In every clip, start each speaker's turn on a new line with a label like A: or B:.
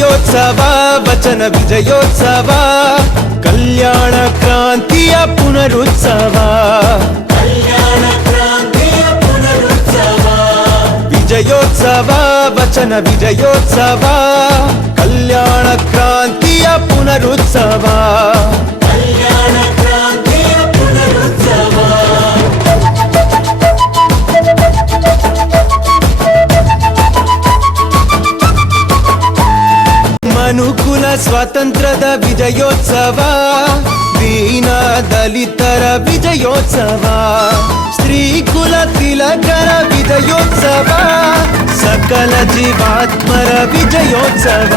A: విజయోత్సవ వచన విజయోత్సవ కళ్యాణ
B: క్రాంతియ పునరుత్సవ విజయోత్సవ
A: వచన విజయోత్సవ కళ్యాణ క్రాంతియ పునరుత్సవ కుల స్వాతంత్ರದ విజయోత్సవ దీన దళితర విజయోత్సవ స్త్రీ
B: కుల తిలకర విజయోత్సవ సకల జీవాత్మర విజయోత్సవ.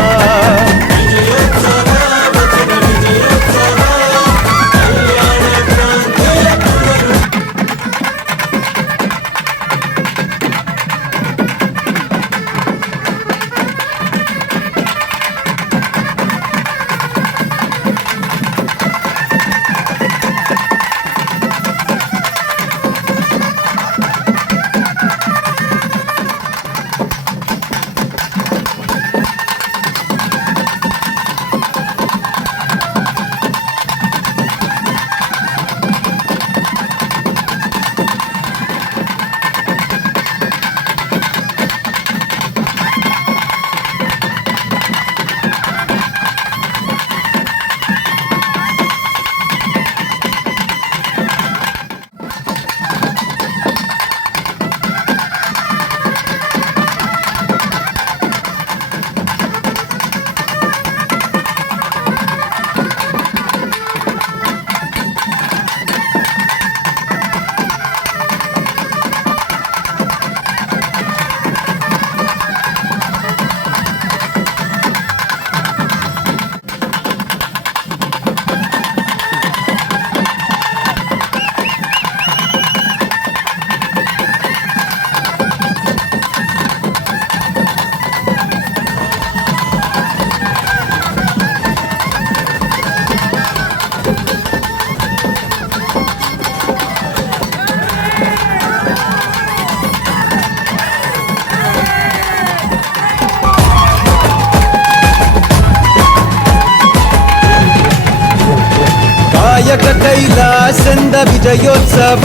A: ಕಾಯಕ ಕೈಲಾಸಂದ ವಿಜಯೋತ್ಸವ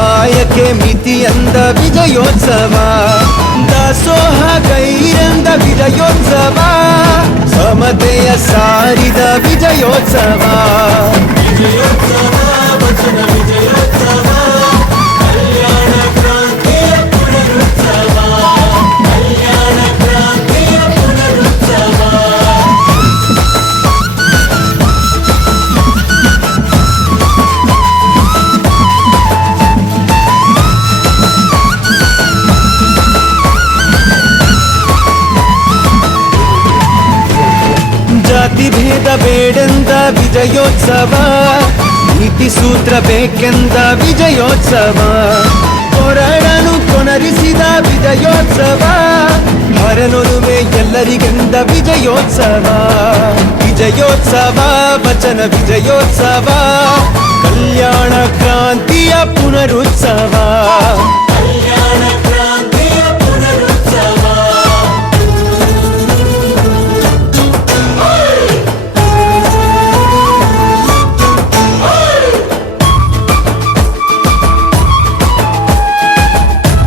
A: ಆಯಕೆ ಮಿತಿಯಂದ ವಿಜಯೋತ್ಸವ ದಾಸೋಹ ಗೈರಂದ ವಿಜಯೋತ್ಸವ ಸಮತೆಯ ಸಾರಿದ ವಿಜಯೋತ್ಸವ
B: ವಿಜಯೋತ್ಸವ ವಚನ ವಿಜಯೋತ್ಸವ
A: ಜಾತಿ ಭೇದ ಬೇಡೆಂದ ವಿಜಯೋತ್ಸವ ನೀತಿ ಸೂತ್ರ ಬೇಕೆಂದ ವಿಜಯೋತ್ಸವ ಕೊರಡನು ಕೊನರಿಸಿದ ವಿಜಯೋತ್ಸವ ಹರನೊಲುಮೆ ಎಲ್ಲರಿಗೆಂದ ವಿಜಯೋತ್ಸವ ವಿಜಯೋತ್ಸವ ವಚನ ವಿಜಯೋತ್ಸವ ಕಲ್ಯಾಣ ಕ್ರಾಂತಿಯ ಪುನರುತ್ಸವ